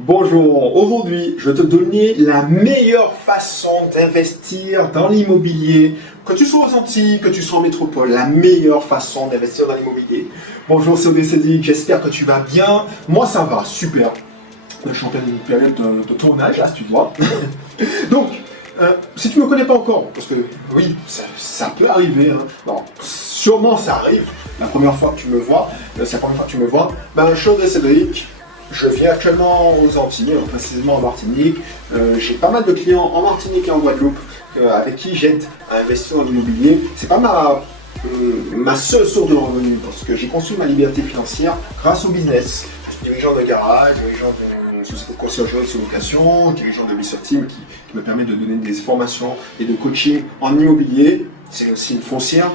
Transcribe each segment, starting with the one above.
Bonjour, aujourd'hui je vais te donner la meilleure façon d'investir dans l'immobilier, que tu sois aux Antilles, que tu sois en métropole, la meilleure façon d'investir dans l'immobilier. Bonjour, c'est Odé Cédric, j'espère que tu vas bien. Moi ça va, super. Je suis en pleine période de tournage là, si tu vois. Donc, si tu ne me connais pas encore, parce que oui, ça peut arriver, hein. Bon, sûrement ça arrive, la première fois que tu me vois, c'est la première fois que tu me vois, je suis Odé Cédric. Je vis actuellement aux Antilles, précisément en Martinique. J'ai pas mal de clients en Martinique et en Guadeloupe avec qui j'aide à investir dans l'immobilier. C'est pas ma seule source de revenus parce que j'ai construit ma liberté financière grâce au business. Je suis dirigeant de garage, dirigeant d'une société de conciergerie sur location, dirigeant de Research Team qui me permet de donner des formations et de coaching en immobilier. C'est aussi une foncière.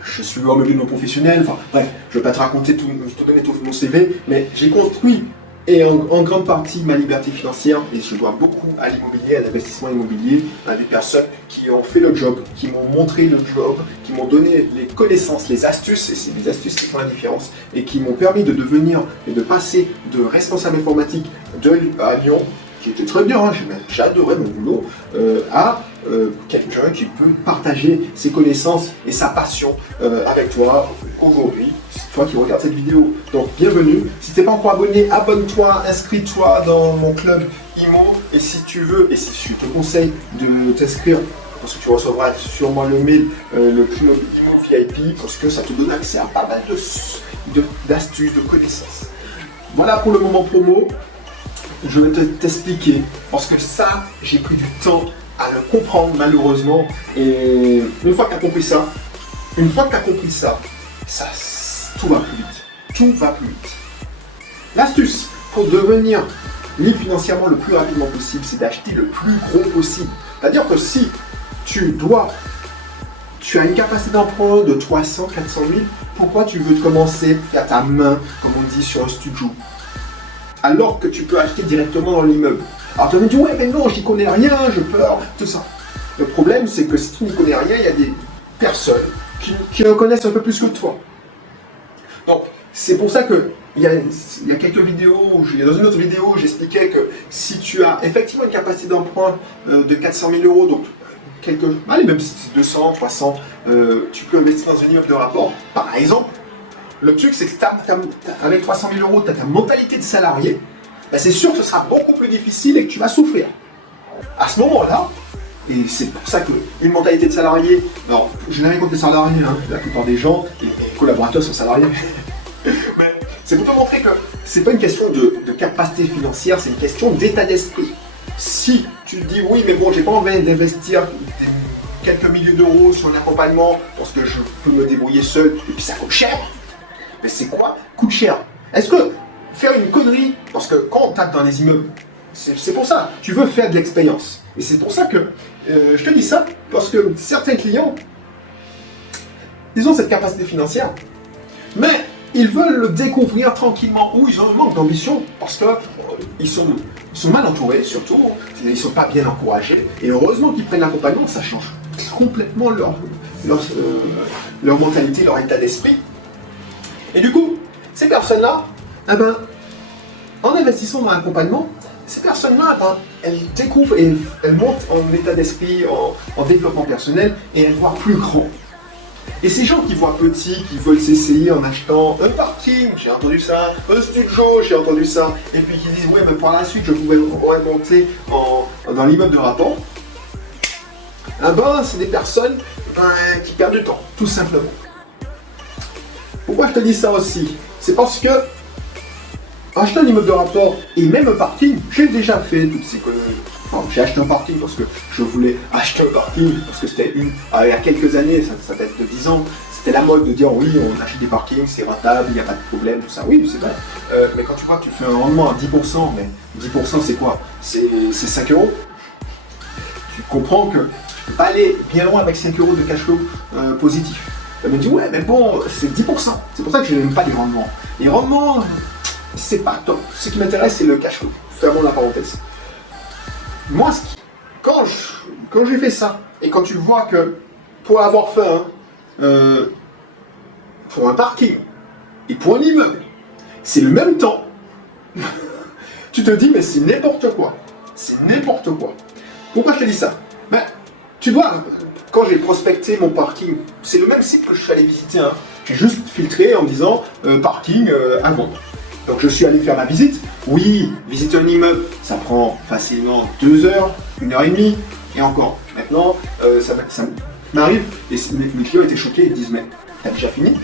Je suis le meublé non professionnel, enfin bref, je ne vais pas te raconter tout, te donner tout mon CV, mais j'ai construit et en grande partie ma liberté financière et je dois beaucoup à l'immobilier, à l'investissement immobilier, à des personnes qui ont fait le job, qui m'ont montré le job, qui m'ont donné les connaissances, les astuces, et c'est les astuces qui font la différence, et qui m'ont permis de devenir et de passer de responsable informatique à Lyon, qui était très bien, hein, j'adorais mon boulot, à quelqu'un qui peut partager ses connaissances et sa passion avec toi aujourd'hui, toi qui regardes cette vidéo. Donc bienvenue, si tu n'es pas encore abonné, abonne-toi, inscris-toi dans mon club IMO, et si tu veux, et si je te conseille de t'inscrire, parce que tu recevras sûrement le mail, le club IMO VIP, parce que ça te donne accès à pas mal d'astuces, de connaissances. Voilà pour le moment promo. Je vais t'expliquer, parce que ça, j'ai pris du temps à le comprendre malheureusement, et une fois que tu as compris ça, tout va plus vite. Tout va plus vite. L'astuce pour devenir libre financièrement le plus rapidement possible, c'est d'acheter le plus gros possible. C'est-à-dire que si tu as une capacité d'emprunt de 300, 400 000, pourquoi tu veux commencer à ta main, comme on dit sur un studio, alors que tu peux acheter directement dans l'immeuble? Alors tu vas me dire, ouais mais non, j'y connais rien, je peur, tout ça. Le problème c'est que si tu n'y connais rien, il y a des personnes qui en connaissent un peu plus que toi. Donc c'est pour ça que il y a quelques vidéos, dans une autre vidéo, j'expliquais que si tu as effectivement une capacité d'emprunt de 400 000 euros, donc allez, même si c'est 200, 300, tu peux investir dans un immeuble de rapport, par exemple. Le truc, c'est que avec 300 000 euros, tu as ta mentalité de salarié, c'est sûr que ce sera beaucoup plus difficile et que tu vas souffrir. À ce moment-là, et c'est pour ça qu'une mentalité de salarié, alors je n'ai rien contre les salariés, hein, la plupart des gens, les collaborateurs sont salariés, mais c'est pour te montrer que c'est pas une question de capacité financière, c'est une question d'état d'esprit. Si tu te dis oui, mais bon, j'ai pas envie d'investir quelques milliers d'euros sur un accompagnement parce que je peux me débrouiller seul et puis ça coûte cher. Mais c'est quoi? Coûte cher. Est-ce que faire une connerie, parce que quand on tape dans les immeubles, c'est pour ça, tu veux faire de l'expérience. Et c'est pour ça que je te dis ça, parce que certains clients, ils ont cette capacité financière, mais ils veulent le découvrir tranquillement, ou ils ont un manque d'ambition, parce que ils sont mal entourés, surtout, ils ne sont pas bien encouragés, et heureusement qu'ils prennent l'accompagnement, ça change complètement leur mentalité, leur état d'esprit. Et du coup, ces personnes-là, en investissant dans l'accompagnement, ces personnes-là, elles découvrent et elles montent en état d'esprit, en développement personnel, et elles voient plus grand. Et ces gens qui voient petit, qui veulent s'essayer en achetant un parking, j'ai entendu ça, un studio, j'ai entendu ça, et puis qui disent, ouais, mais par la suite, je pourrais monter dans l'immeuble de rapport, c'est des personnes qui perdent du temps, tout simplement. Pourquoi je te dis ça aussi? C'est parce que acheter un immeuble de rapport et même un parking, j'ai déjà fait toutes ces conneries. Enfin, j'ai acheté un parking parce que je voulais acheter un parking, parce que c'était il y a quelques années, ça date de 10 ans, c'était la mode de dire oui, on achète des parkings, c'est rentable, il n'y a pas de problème, tout ça. Oui, c'est vrai. Mais quand tu vois que tu fais un rendement à 10%, mais 10% c'est quoi? C'est 5 euros. Tu comprends que tu ne peux pas aller bien loin avec 5 euros de cash flow positif. Elle me dit ouais mais bon c'est 10%, c'est pour ça que je n'aime pas les rendements. Les rendements c'est pas top, ce qui m'intéresse c'est le cash flow, fermons la parenthèse. Moi quand j'ai fait ça, et quand tu vois que pour avoir fait pour un parking et pour un immeuble, c'est le même temps, Tu te dis, mais c'est n'importe quoi. C'est n'importe quoi. Pourquoi je te dis ça? Ben, tu dois, quand j'ai prospecté mon parking, c'est le même site que je suis allé visiter. Hein. J'ai juste filtré en me disant parking à vendre. Donc je suis allé faire ma visite. Oui, visiter un immeuble, ça prend facilement 2 heures, 1h30, et encore. Maintenant, ça m'arrive, et mes clients étaient choqués, ils disent, mais t'as déjà fini?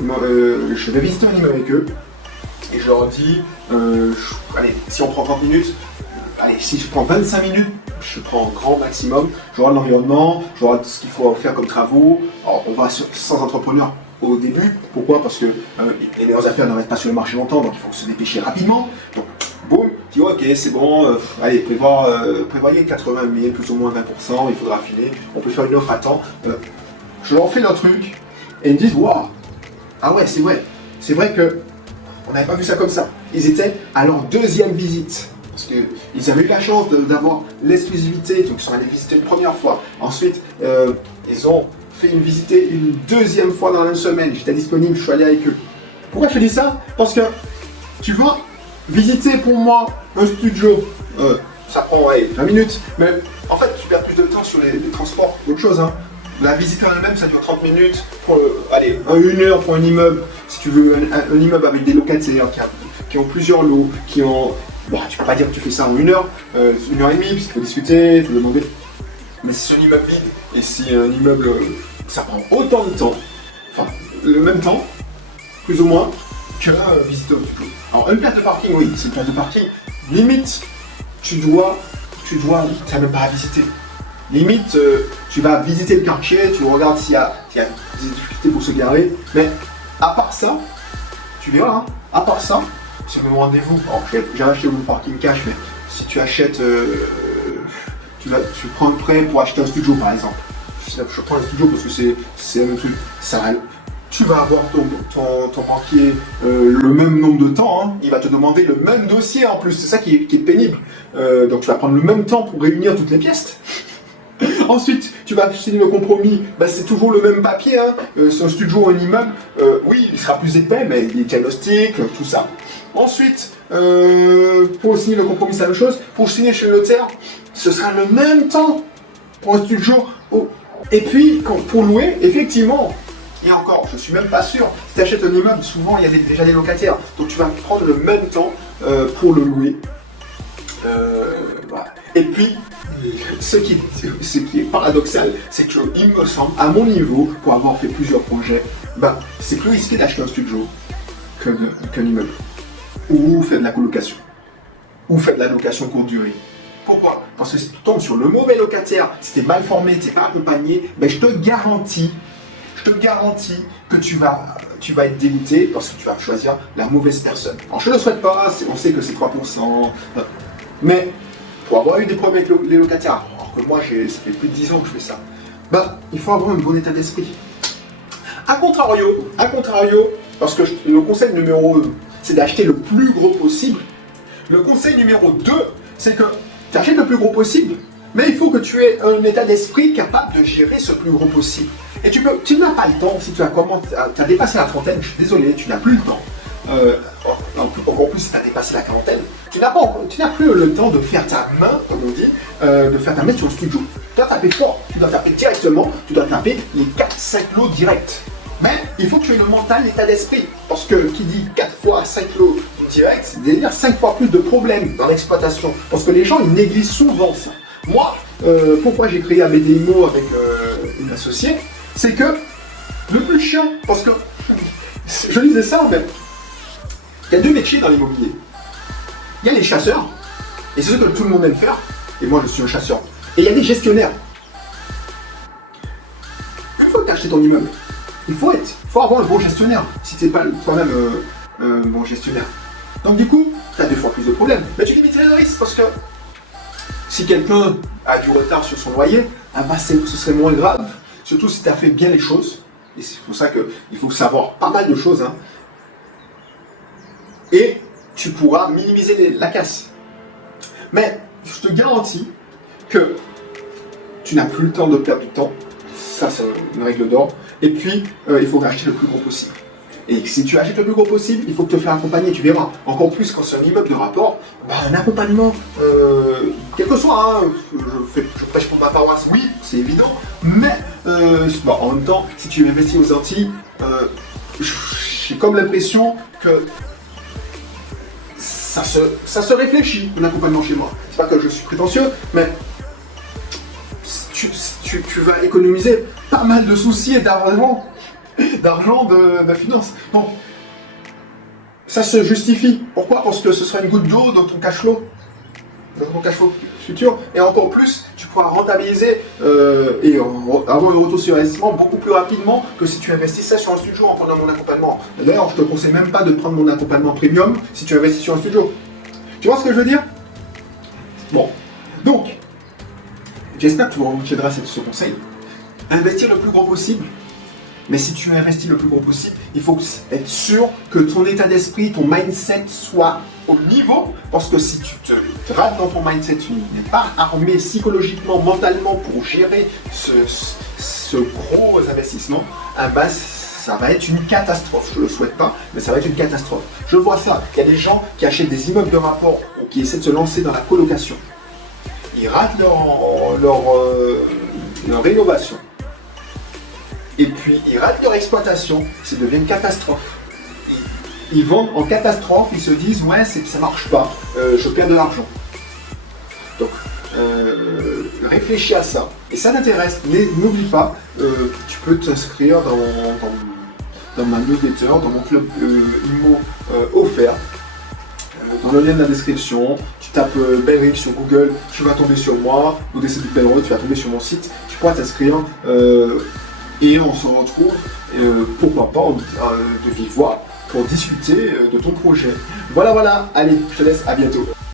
Je vais visiter un immeuble avec eux, et je leur dis, allez, si on prend 30 minutes, allez, si je prends 25 minutes, je prends grand maximum, je regarde l'environnement, je regarde ce qu'il faut faire comme travaux. Alors, on va sans entrepreneur au début. Pourquoi? Parce que les meilleures affaires ne restent pas sur le marché longtemps, donc il faut se dépêcher rapidement. Donc, boum, tu dis ok, c'est bon, allez, prévoyez 80 000, plus ou moins 20%, il faudra filer, on peut faire une offre à temps. Je leur fais leur truc, et ils me disent, waouh, ah ouais, c'est vrai que on n'avait pas vu ça comme ça. Ils étaient à leur 2e visite. Parce qu'ils avaient eu la chance d'avoir l'exclusivité, donc ils sont allés visiter une première fois. Ensuite, ils ont fait visiter une 2e fois dans la même semaine. J'étais disponible, je suis allé avec eux. Pourquoi je te dis ça? Parce que, tu vois, visiter pour moi un studio, ça prend 20 minutes. Mais en fait, tu perds plus de temps sur les transports, autre chose. Hein. La visite en elle-même, ça dure 30 minutes. Allez, 1 heure pour un immeuble. Si tu veux un immeuble avec des locataires qui ont plusieurs lots, qui ont... Bon, tu peux pas dire que tu fais ça en 1 heure, 1h30, parce qu'il faut discuter, il faut demander. Mais si c'est un immeuble vide, et si un immeuble, ça prend autant de temps, enfin, le même temps, plus ou moins, que visiter au studio. Alors, une place de parking, oui, c'est une place de parking. Limite, tu n'as même pas à visiter. Limite, tu vas visiter le quartier, tu regardes s'il y a des difficultés pour se garer. Mais à part ça, tu verras, hein, à part ça, c'est mon rendez-vous. Alors, j'ai acheté mon parking cash, mais si tu achètes, tu prends un prêt pour acheter un studio par exemple. Je prends le studio parce que c'est un truc. Tu vas avoir ton banquier le même nombre de temps, hein. Il va te demander le même dossier en plus, c'est ça qui est pénible. Donc tu vas prendre le même temps pour réunir toutes les pièces. Ensuite, tu vas signer le compromis, c'est toujours le même papier, hein. C'est un studio ou un immeuble, oui, il sera plus épais, mais il est diagnostic, tout ça. Ensuite, pour signer le compromis, c'est la même chose. Pour signer chez le notaire, ce sera le même temps pour un studio. Et puis, pour louer, effectivement, et encore, je suis même pas sûr, si tu achètes un immeuble, souvent il y a déjà des locataires. Donc tu vas prendre le même temps pour le louer. Voilà. Et puis, ce qui est paradoxal, c'est que il me semble, à mon niveau, pour avoir fait plusieurs projets, c'est plus risqué d'acheter un studio qu'un immeuble. Ou faire de la colocation. Ou faire de la location courte durée. Pourquoi? Parce que si tu tombes sur le mauvais locataire, si tu es mal formé, tu n'es pas accompagné, je te garantis que tu vas être dégoûté parce que tu vas choisir la mauvaise personne. Alors je ne le souhaite pas, on sait que c'est 3%, mais pour avoir eu des problèmes avec les locataires, alors que moi ça fait plus de 10 ans que je fais ça, il faut avoir un bon état d'esprit. A contrario, parce que le conseil numéro 1, c'est d'acheter le plus gros possible. Le conseil numéro 2, c'est que tu achètes le plus gros possible, mais il faut que tu aies un état d'esprit capable de gérer ce plus gros possible. Et tu n'as pas le temps, si tu as dépassé la trentaine, je suis désolé, tu n'as plus le temps. Encore plus si tu as dépassé la quarantaine, tu n'as plus le temps de faire ta main, comme on dit, de faire ta main sur le studio. Tu dois taper fort, tu dois taper directement, tu dois taper les 4-5 lots directs. Mais il faut que tu aies le mental, l'état d'esprit. Parce que qui dit 4 fois 5 lots directs, c'est dire 5 fois plus de problèmes dans l'exploitation. Parce que les gens, ils négligent souvent ça. Moi, pourquoi j'ai créé ABDIMO avec une associée, c'est que le plus chiant, parce que je disais ça, mais il y a 2 métiers dans l'immobilier. Il y a les chasseurs, et c'est ce que tout le monde aime faire, et moi je suis un chasseur. Et il y a des gestionnaires. Une fois que tu as acheté ton immeuble, il faut avoir un bon gestionnaire, si tu n'es pas toi-même un bon gestionnaire. Donc du coup, tu as 2 fois plus de problèmes. Mais tu limites le risque, parce que si quelqu'un a du retard sur son loyer, ce serait moins grave. Surtout si tu as fait bien les choses. Et c'est pour ça qu'il faut savoir pas mal de choses. Hein. Et tu pourras minimiser la casse. Mais je te garantis que tu n'as plus le temps de perdre du temps. Ça, c'est une règle d'or. Et puis, il faut racheter le plus gros possible. Et si tu achètes le plus gros possible, il faut te faire accompagner, tu verras. Encore plus quand c'est un immeuble de rapport, un accompagnement, quel que soit, hein, je prêche pour ma paroisse, oui, c'est évident, mais en même temps, si tu investis aux Antilles, j'ai comme l'impression que ça se réfléchit, un accompagnement chez moi. C'est pas que je suis prétentieux, mais tu vas économiser pas mal de soucis et d'argent, de finances. Donc, ça se justifie. Pourquoi? Parce que ce sera une goutte d'eau dans ton cash flow, futur. Et encore plus, tu pourras rentabiliser et avoir un retour sur investissement beaucoup plus rapidement que si tu investis ça sur un studio en prenant mon accompagnement. D'ailleurs, je te conseille même pas de prendre mon accompagnement premium si tu investis sur un studio. Tu vois ce que je veux dire? Bon, donc, j'espère que tu retiendras ce conseil. Investir le plus gros possible. Mais si tu investis le plus gros possible, il faut être sûr que ton état d'esprit, ton mindset soit au niveau. Parce que si tu te rates dans ton mindset, tu n'es pas armé psychologiquement, mentalement pour gérer ce gros investissement, ça va être une catastrophe. Je ne le souhaite pas, mais ça va être une catastrophe. Je vois ça. Il y a des gens qui achètent des immeubles de rapport ou qui essaient de se lancer dans la colocation. Ils ratent leur rénovation. Et puis, ils ratent leur exploitation, ça devient une catastrophe. Ils vendent en catastrophe, ils se disent « ouais, ça marche pas, je perds de l'argent ». Donc, réfléchis à ça. Et ça t'intéresse, n'oublie pas, tu peux t'inscrire dans ma newsletter, dans mon club IMO offert. Dans le lien de la description, tu tapes Belrive sur Google, tu vas tomber sur moi, ou des sites de Belrive, tu vas tomber sur mon site, tu pourras t'inscrire. Et on se retrouve, pourquoi pas, de vive voix, pour discuter de ton projet. Voilà, allez, je te laisse, à bientôt.